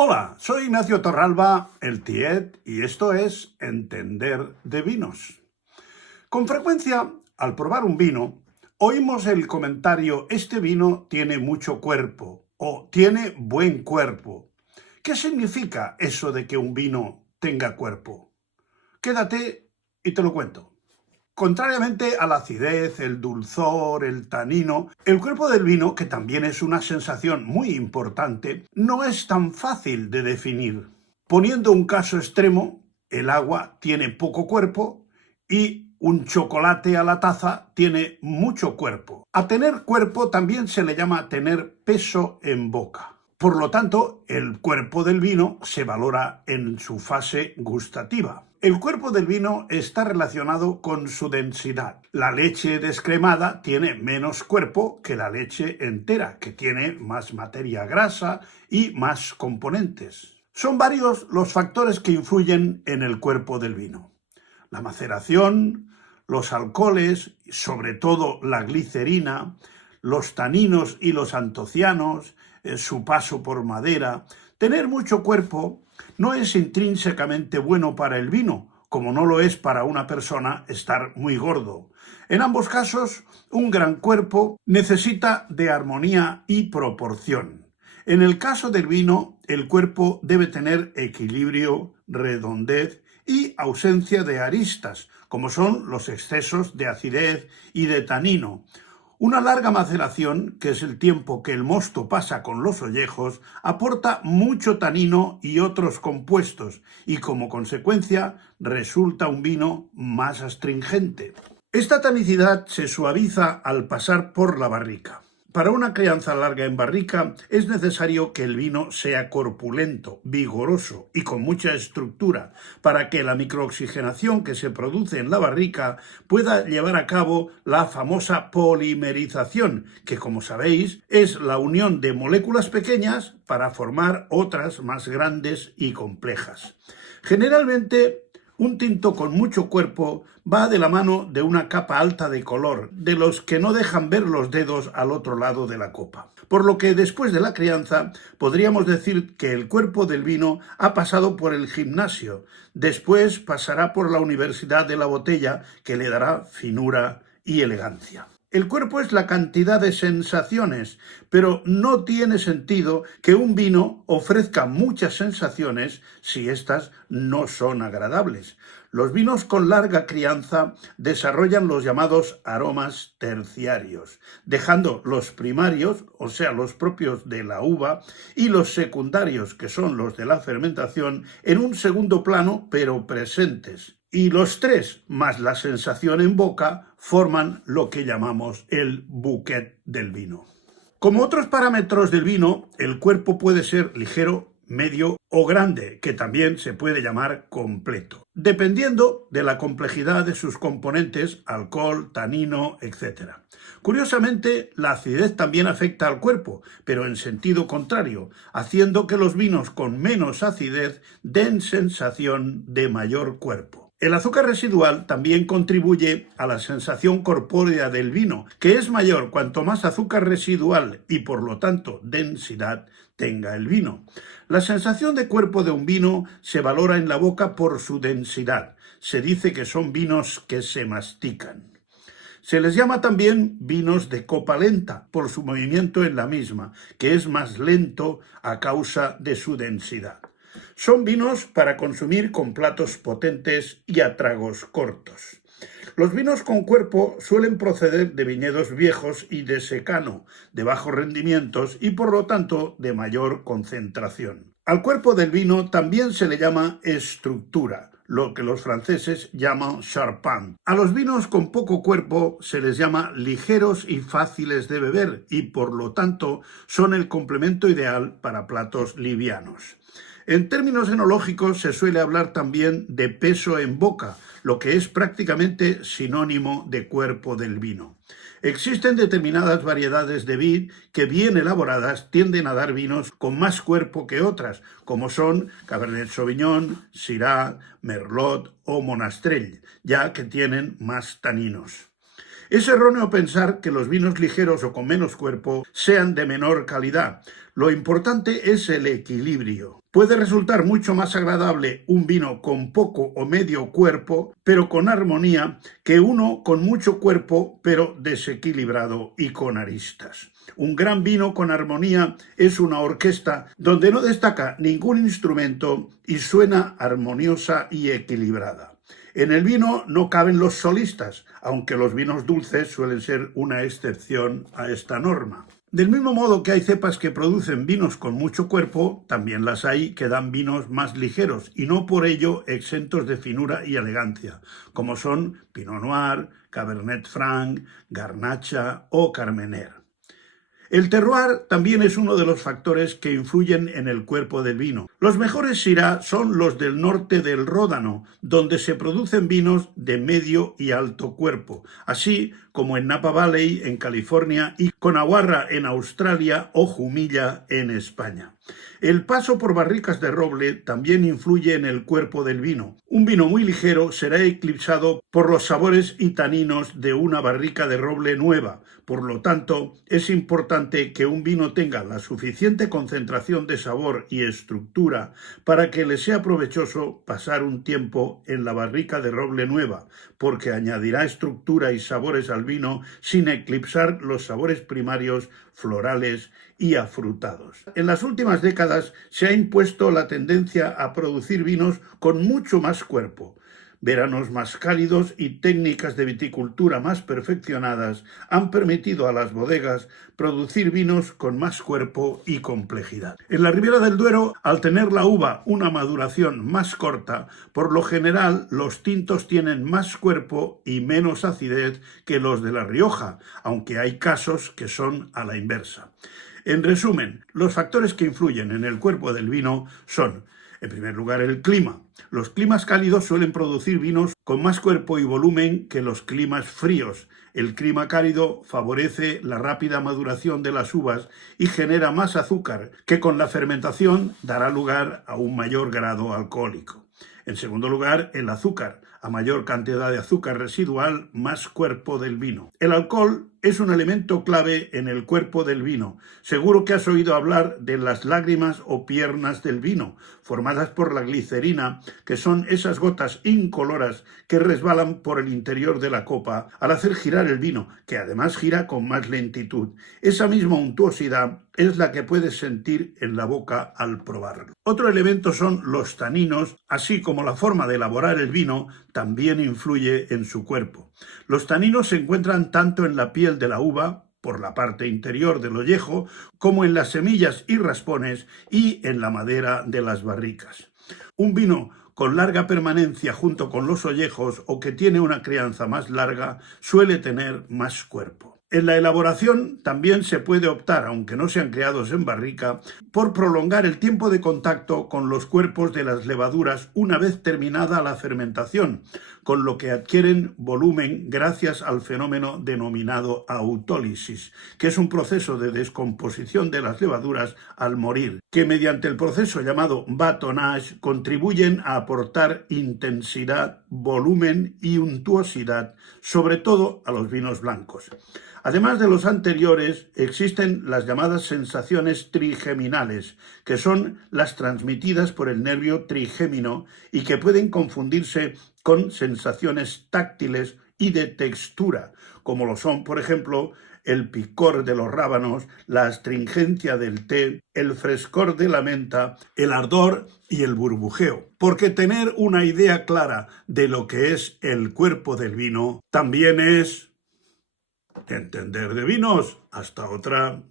Hola, soy Ignacio Torralba, el Tiet, y esto es Entender de Vinos. Con frecuencia, al probar un vino, oímos el comentario «este vino tiene mucho cuerpo» o «tiene buen cuerpo». ¿Qué significa eso de que un vino tenga cuerpo? Quédate y te lo cuento. Contrariamente a la acidez, el dulzor, el tanino, el cuerpo del vino, que también es una sensación muy importante, no es tan fácil de definir. Poniendo un caso extremo, el agua tiene poco cuerpo y un chocolate a la taza tiene mucho cuerpo. A tener cuerpo también se le llama tener peso en boca. Por lo tanto, el cuerpo del vino se valora en su fase gustativa. El cuerpo del vino está relacionado con su densidad. La leche descremada tiene menos cuerpo que la leche entera, que tiene más materia grasa y más componentes. Son varios los factores que influyen en el cuerpo del vino. La maceración, los alcoholes, sobre todo la glicerina, los taninos y los antocianos, su paso por madera. Tener mucho cuerpo no es intrínsecamente bueno para el vino, como no lo es para una persona estar muy gordo. En ambos casos, un gran cuerpo necesita de armonía y proporción. En el caso del vino, el cuerpo debe tener equilibrio, redondez y ausencia de aristas, como son los excesos de acidez y de tanino. Una larga maceración, que es el tiempo que el mosto pasa con los ollejos, aporta mucho tanino y otros compuestos y como consecuencia resulta un vino más astringente. Esta tanicidad se suaviza al pasar por la barrica. Para una crianza larga en barrica es necesario que el vino sea corpulento, vigoroso y con mucha estructura para que la microoxigenación que se produce en la barrica pueda llevar a cabo la famosa polimerización, que como sabéis es la unión de moléculas pequeñas para formar otras más grandes y complejas. Generalmente, un tinto con mucho cuerpo va de la mano de una capa alta de color, de los que no dejan ver los dedos al otro lado de la copa. Por lo que después de la crianza podríamos decir que el cuerpo del vino ha pasado por el gimnasio, después pasará por la universidad de la botella, que le dará finura y elegancia. El cuerpo es la cantidad de sensaciones, pero no tiene sentido que un vino ofrezca muchas sensaciones si éstas no son agradables. Los vinos con larga crianza desarrollan los llamados aromas terciarios, dejando los primarios, o sea, los propios de la uva, y los secundarios, que son los de la fermentación, en un segundo plano, pero presentes. Y los tres, más la sensación en boca, forman lo que llamamos el bouquet del vino. Como otros parámetros del vino, el cuerpo puede ser ligero, medio o grande, que también se puede llamar completo, dependiendo de la complejidad de sus componentes, alcohol, tanino, etc. Curiosamente, la acidez también afecta al cuerpo, pero en sentido contrario, haciendo que los vinos con menos acidez den sensación de mayor cuerpo. El azúcar residual también contribuye a la sensación corpórea del vino, que es mayor cuanto más azúcar residual y por lo tanto densidad tenga el vino. La sensación de cuerpo de un vino se valora en la boca por su densidad. Se dice que son vinos que se mastican. Se les llama también vinos de copa lenta por su movimiento en la misma, que es más lento a causa de su densidad. Son vinos para consumir con platos potentes y a tragos cortos. Los vinos con cuerpo suelen proceder de viñedos viejos y de secano, de bajos rendimientos y por lo tanto de mayor concentración. Al cuerpo del vino también se le llama estructura, lo que los franceses llaman charpent. A los vinos con poco cuerpo se les llama ligeros y fáciles de beber y por lo tanto son el complemento ideal para platos livianos. En términos enológicos se suele hablar también de peso en boca, lo que es prácticamente sinónimo de cuerpo del vino. Existen determinadas variedades de vid que bien elaboradas tienden a dar vinos con más cuerpo que otras, como son Cabernet Sauvignon, Syrah, Merlot o Monastrell, ya que tienen más taninos. Es erróneo pensar que los vinos ligeros o con menos cuerpo sean de menor calidad. Lo importante es el equilibrio. Puede resultar mucho más agradable un vino con poco o medio cuerpo, pero con armonía, que uno con mucho cuerpo, pero desequilibrado y con aristas. Un gran vino con armonía es una orquesta donde no destaca ningún instrumento y suena armoniosa y equilibrada. En el vino no caben los solistas, aunque los vinos dulces suelen ser una excepción a esta norma. Del mismo modo que hay cepas que producen vinos con mucho cuerpo, también las hay que dan vinos más ligeros y no por ello exentos de finura y elegancia, como son Pinot Noir, Cabernet Franc, Garnacha o Carmener. El terroir también es uno de los factores que influyen en el cuerpo del vino. Los mejores Syrah son los del norte del Ródano, donde se producen vinos de medio y alto cuerpo, así como en Napa Valley, en California, y Coonawarra, en Australia, o Jumilla, en España. El paso por barricas de roble también influye en el cuerpo del vino. Un vino muy ligero será eclipsado por los sabores y taninos de una barrica de roble nueva. Por lo tanto, es importante que un vino tenga la suficiente concentración de sabor y estructura para que le sea provechoso pasar un tiempo en la barrica de roble nueva, porque añadirá estructura y sabores al vino sin eclipsar los sabores primarios, florales y afrutados. En las últimas décadas se ha impuesto la tendencia a producir vinos con mucho más cuerpo. Veranos más cálidos y técnicas de viticultura más perfeccionadas han permitido a las bodegas producir vinos con más cuerpo y complejidad. En la Ribera del Duero, al tener la uva una maduración más corta, por lo general los tintos tienen más cuerpo y menos acidez que los de La Rioja, aunque hay casos que son a la inversa. En resumen, los factores que influyen en el cuerpo del vino son, en primer lugar, el clima. Los climas cálidos suelen producir vinos con más cuerpo y volumen que los climas fríos. El clima cálido favorece la rápida maduración de las uvas y genera más azúcar, que con la fermentación dará lugar a un mayor grado alcohólico. En segundo lugar, el azúcar. A mayor cantidad de azúcar residual, más cuerpo del vino. El alcohol es un elemento clave en el cuerpo del vino. Seguro que has oído hablar de las lágrimas o piernas del vino, formadas por la glicerina, que son esas gotas incoloras que resbalan por el interior de la copa al hacer girar el vino, que además gira con más lentitud. Esa misma untuosidad es la que puedes sentir en la boca al probarlo. Otro elemento son los taninos, así como la forma de elaborar el vino también influye en su cuerpo. Los taninos se encuentran tanto en la piel de la uva, por la parte interior del ollejo, como en las semillas y raspones y en la madera de las barricas. Un vino con larga permanencia junto con los ollejos o que tiene una crianza más larga suele tener más cuerpo. En la elaboración también se puede optar, aunque no sean criados en barrica, por prolongar el tiempo de contacto con los cuerpos de las levaduras una vez terminada la fermentación, con lo que adquieren volumen gracias al fenómeno denominado autólisis, que es un proceso de descomposición de las levaduras al morir, que mediante el proceso llamado batonnage contribuyen a aportar intensidad, volumen y untuosidad, sobre todo a los vinos blancos. Además de los anteriores, existen las llamadas sensaciones trigeminales, que son las transmitidas por el nervio trigémino y que pueden confundirse con sensaciones táctiles y de textura, como lo son, por ejemplo, el picor de los rábanos, la astringencia del té, el frescor de la menta, el ardor y el burbujeo. Porque tener una idea clara de lo que es el cuerpo del vino también es entender de vinos. Hasta otra.